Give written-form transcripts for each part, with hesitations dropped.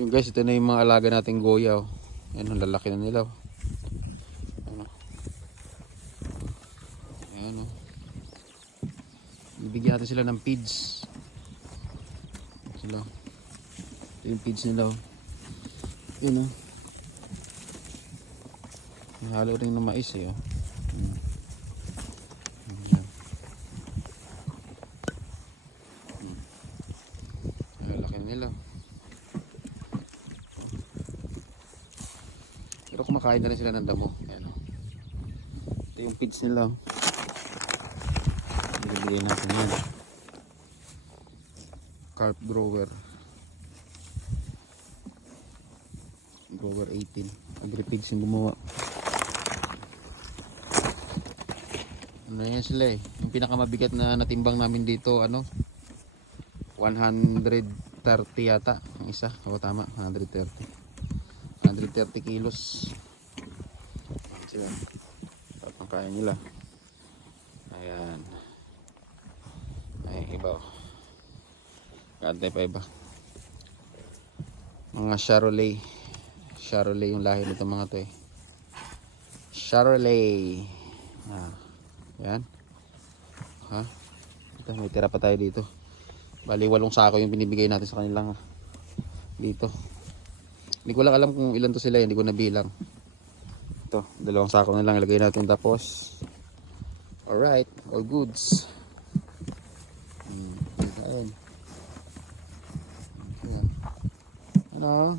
Yung guys, ito na yung mga alaga nating goya. Oh. Ayan, ang lalaki na nila. Oh. Ayan, oh. Ayan, oh. Bibigyan natin sila ng feeds. Sila. Ito yung feeds nila. Oh. Ayan, oh. Halo rin ng mais eh. Oh. Lalaki nila. Pero kumakain na rin sila ng damo. Ayan, oh. Ito yung feeds nila. Bibigyan natin yan. Carp grower. Grower 18. Agri-feeds yung gumawa. Ano yan sila eh. Yung pinakamabigat na natimbang namin dito, ano? 130 yata. Ang isa. O tama, 130. 130 kilos. Ayan sila. Tapang kaya nila. Ayan. Ay, iba oh. Gantay pa iba. Mga Charolais. Charolais yung lahi nito mga to eh. Charolais. Ah. Yan. Ha? Ito, may tira pa tayo dito. Bali 8 sako yung binibigay natin sa kanilang dito. Hindi ko lang alam kung ilan to sila, hindi ko nabilang. Ito, 2 sako na lang ilagay natin tapos. Alright, all goods. Ayan. Ayan. Ano?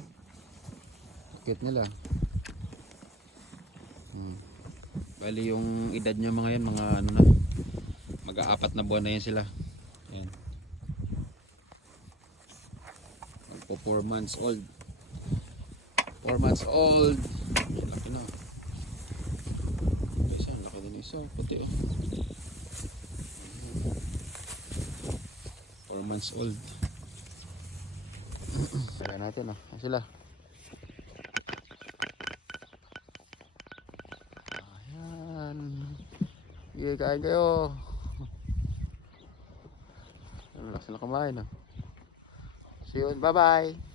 Cute nila. Bali yung edad nyo mga yan, mga ano na, mag-4 na buwan na yan sila. Ayan. Magpo 4 months old. 4 months old. Laki na. Isa, laki din isa. Puti oh. 4 months old. Kaya natin oh. Ayan sila. Sige, kain kayo. Relax na kumain. See you. Bye bye.